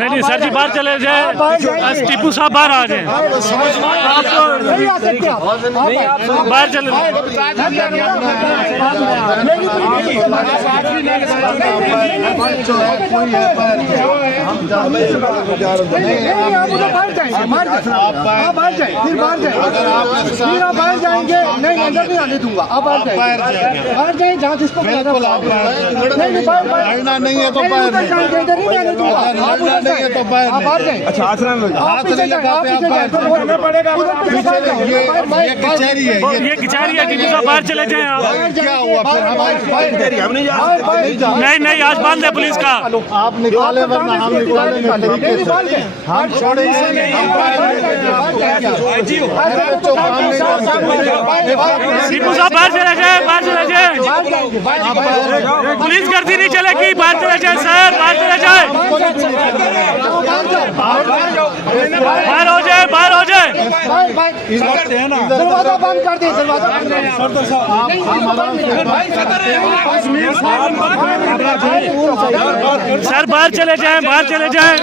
नहीं सर जी बाहर चले जाए, टीपू साहब बाहर आ जाए, बाहर चले बाहर जाएंगे, नहीं अंदर नहीं आने दूंगा, आप बाहर जाए जहाँ जिसको नहीं है तो बाहर नहीं आने दूंगा, नहीं है तो बाहर जाए। अच्छा आचरण पड़ेगा, ये किचारी है, टीपू साहब बाहर चले जाए आप। क्या हुआ नहीं आज बंद है पुलिस का। आप निकाले वरना हम निकालेंगे, हम छोड़ेंगे नहीं। टीपू साहब बाहर चले जाए, बाहर चले जाए, पुलिस गर्दी नहीं चलेगी, बाहर चले जाए सर, बाहर चले जाए, बाहर हो जाए, बाहर हो जाए। दरवाजा बंद कर दे, दरवाजा सर बाहर चले जाए, बाहर चले जाए।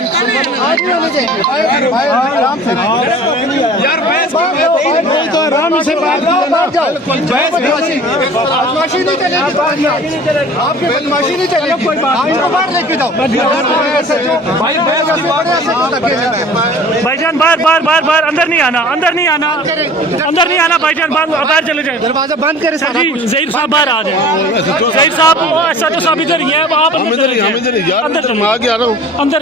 आराम से बदमाशी नहीं चलेगी, आपकी बदमाशी नहीं चलेगी, इनको बाहर लेके जाओ। भाईजान बाहर बाहर बाहर बाहर, अंदर नहीं आना, अंदर नहीं आना, अंदर नहीं आना भाईजान, बाहर चले जाए। दरवाजा बंद करे सर जी, ज़हीर साहब बाहर आ जाए, ज़हीर साहब ऐसा तो साहब इधर ही है, आप अंदर, अंदर आ रहा हूँ अंदर।